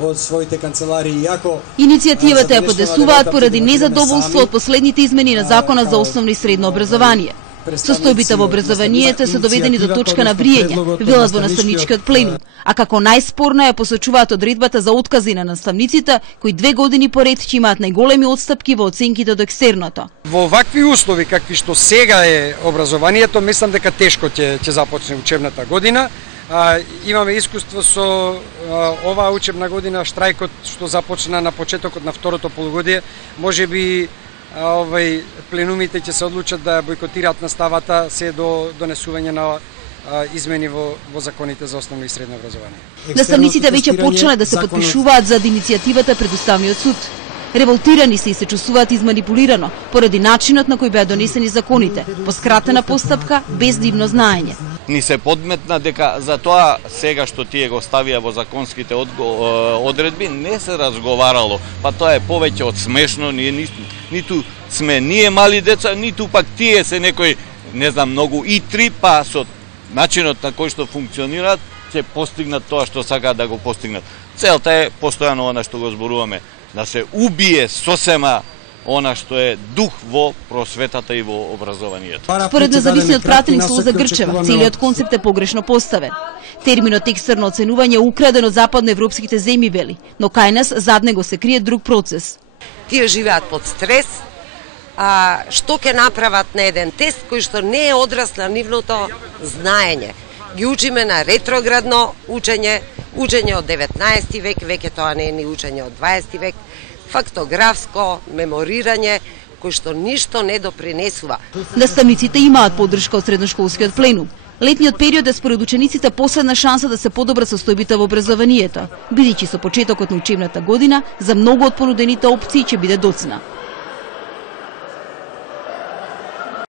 од своите канцеларии. Иницијативата ја подесуваат поради незадоволство од последните измени на Законот за основно и средно образование. Состојбите во образованието се доведени до точка на вриење, велат во наставничкиот пленум, а како најспорна ја посочуваат одредбата за откази на наставниците, кои 2 години поред ќе имаат најголеми отстапки во оценките до екстерното. Во вакви услови какви што сега е образованието, мислам дека тешко ќе започне учебната година. Имаме искуство со оваа учебна година, штрајкот што започна на почетокот на второто полугодие, можеби пленумите ќе се одлучат да бойкотираат наставата се до донесување на измени во законите за основно и средно образование. Наставниците веќе почнале да се потпишуваат за иницијативата пред Уставниот суд. Револтирани се и се чувствуваат изманипулирано поради начинот на кој беа донесени законите, по скратена постапка, без дивно знаење. Ни се подметна дека за тоа сега што тие го ставија во законските одредби не се разговарало, па тоа е повеќе од смешно, ниту сме ние мали деца, ниту пак тие се некои, не знам, многу итри, па со начинот на кој што функционираат ќе постигнат тоа што сакаат да го постигнат. Целта е постојано она што го зборуваме, да се убие сосема она што е дух во просветата и во образованието. Според независниот пратеник Слоза Грчева, целиот концепт е погрешно поставен. Терминот екстерно оценување е украден од западноевропските земји, вели, но кај нас зад него се крие друг процес. Тие живеат под стрес, што ќе направат на еден тест кој што не е одраз на нивното знаење. Ги учиме на ретроградно учење, учење од 19 век, веќе тоа не е ни учење од 20 век, фактографско меморирање кој што ништо не допринесува. Наставниците имаат поддршка од средношколскиот пленум. Летниот период е според учениците последна шанса да се подобрат состојбите во образованието, бидејќи со почетокот на учебната година за многу од понудените опции ќе биде доцна.